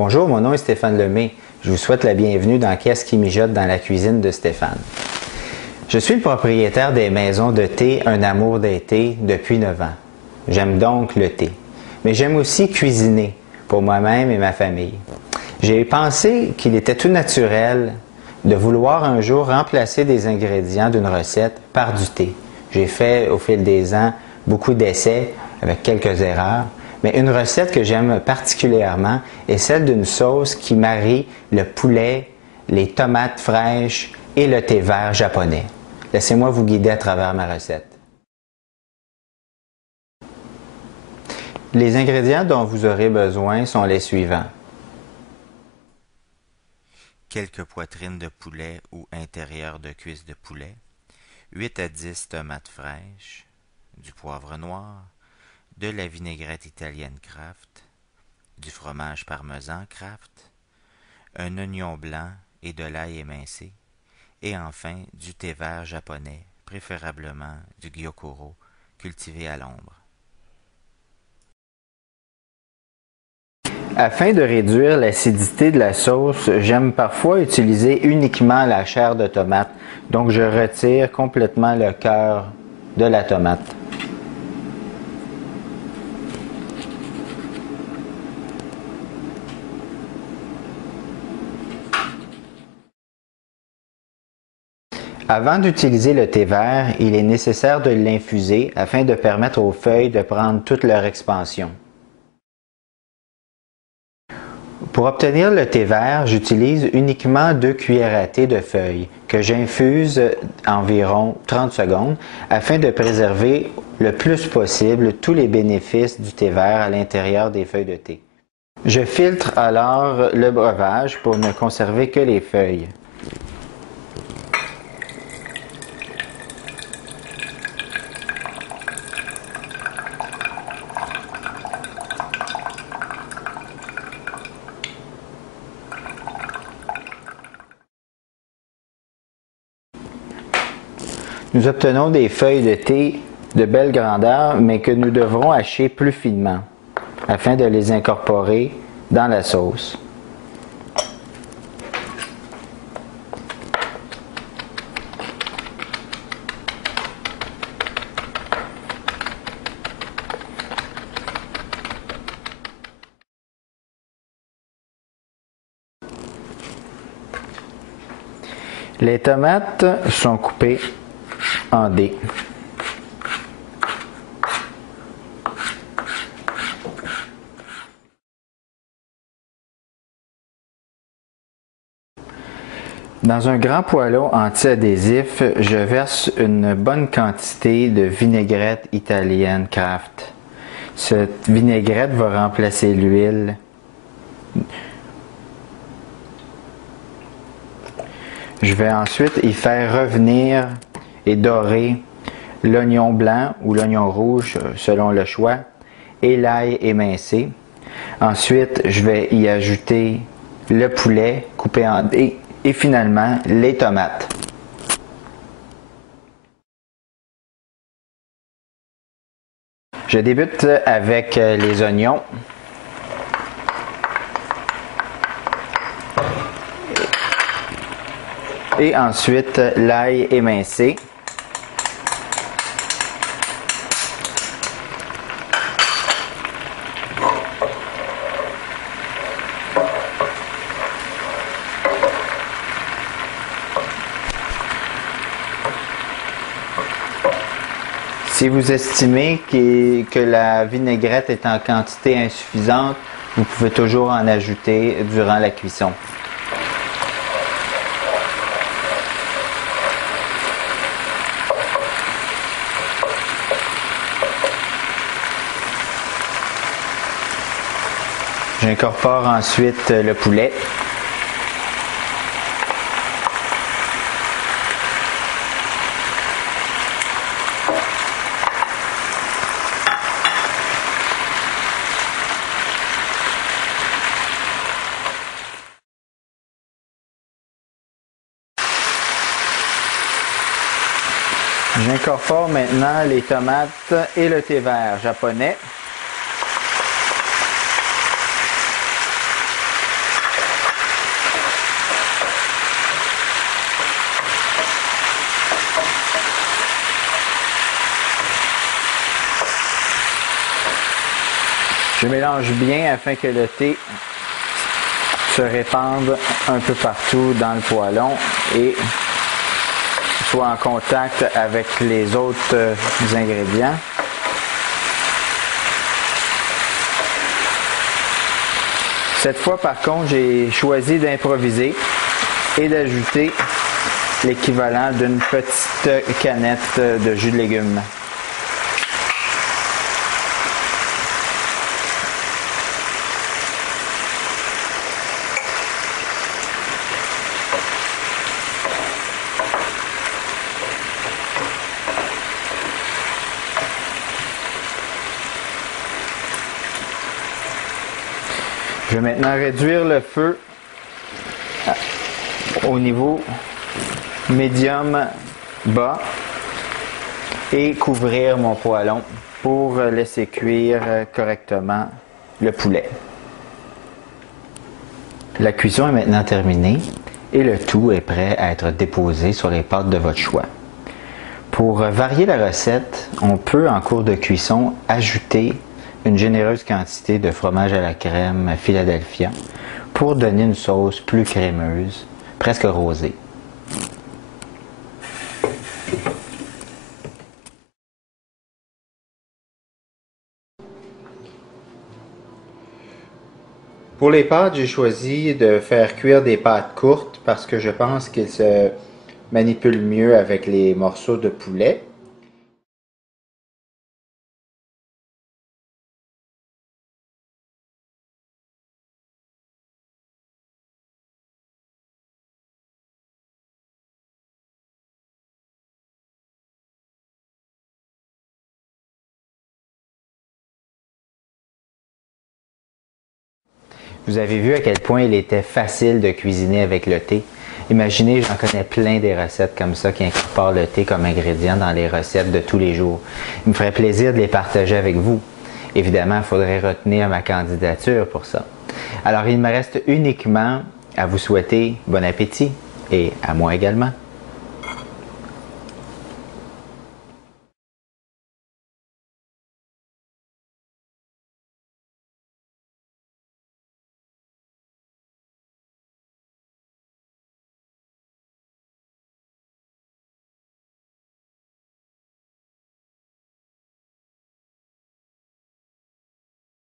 Bonjour, mon nom est Stéphane Lemay. Je vous souhaite la bienvenue dans Qu'est-ce qui mijote dans la cuisine de Stéphane. Je suis le propriétaire des maisons de thé Un amour d'été depuis 9 ans. J'aime donc le thé. Mais j'aime aussi cuisiner pour moi-même et ma famille. J'ai pensé qu'il était tout naturel de vouloir un jour remplacer des ingrédients d'une recette par du thé. J'ai fait au fil des ans beaucoup d'essais avec quelques erreurs. Mais une recette que j'aime particulièrement est celle d'une sauce qui marie le poulet, les tomates fraîches et le thé vert japonais. Laissez-moi vous guider à travers ma recette. Les ingrédients dont vous aurez besoin sont les suivants. Quelques poitrines de poulet ou intérieur de cuisse de poulet, 8 à 10 tomates fraîches, du poivre noir, de la vinaigrette italienne Kraft, du fromage parmesan Kraft, un oignon blanc et de l'ail émincé, et enfin du thé vert japonais, préférablement du gyokuro, cultivé à l'ombre. Afin de réduire l'acidité de la sauce, j'aime parfois utiliser uniquement la chair de tomate, donc je retire complètement le cœur de la tomate. Avant d'utiliser le thé vert, il est nécessaire de l'infuser afin de permettre aux feuilles de prendre toute leur expansion. Pour obtenir le thé vert, j'utilise uniquement 2 cuillères à thé de feuilles que j'infuse environ 30 secondes afin de préserver le plus possible tous les bénéfices du thé vert à l'intérieur des feuilles de thé. Je filtre alors le breuvage pour ne conserver que les feuilles. Nous obtenons des feuilles de thé de belle grandeur, mais que nous devrons hacher plus finement afin de les incorporer dans la sauce. Les tomates sont coupées en dés. Dans un grand poêlon anti-adhésif, je verse une bonne quantité de vinaigrette italienne Kraft. Cette vinaigrette va remplacer l'huile. Je vais ensuite y faire revenir et dorer l'oignon blanc ou l'oignon rouge selon le choix et l'ail émincé. Ensuite, je vais y ajouter le poulet coupé en dés et finalement les tomates. Je débute avec les oignons. Et ensuite l'ail émincé. Si vous estimez que la vinaigrette est en quantité insuffisante, vous pouvez toujours en ajouter durant la cuisson. J'incorpore ensuite le poulet. J'incorpore maintenant les tomates et le thé vert japonais. Je mélange bien afin que le thé se répande un peu partout dans le poêlon et soit en contact avec les autres ingrédients. Cette fois, par contre, j'ai choisi d'improviser et d'ajouter l'équivalent d'une petite canette de jus de légumes. Je vais maintenant réduire le feu au niveau médium bas et couvrir mon poêlon pour laisser cuire correctement le poulet. La cuisson est maintenant terminée et le tout est prêt à être déposé sur les pâtes de votre choix. Pour varier la recette, on peut en cours de cuisson ajouter une généreuse quantité de fromage à la crème Philadelphia pour donner une sauce plus crémeuse, presque rosée. Pour les pâtes, j'ai choisi de faire cuire des pâtes courtes parce que je pense qu'elles se manipulent mieux avec les morceaux de poulet. Vous avez vu à quel point il était facile de cuisiner avec le thé. Imaginez, j'en connais plein des recettes comme ça qui incorporent le thé comme ingrédient dans les recettes de tous les jours. Il me ferait plaisir de les partager avec vous. Évidemment, il faudrait retenir ma candidature pour ça. Alors, il me reste uniquement à vous souhaiter bon appétit et à moi également.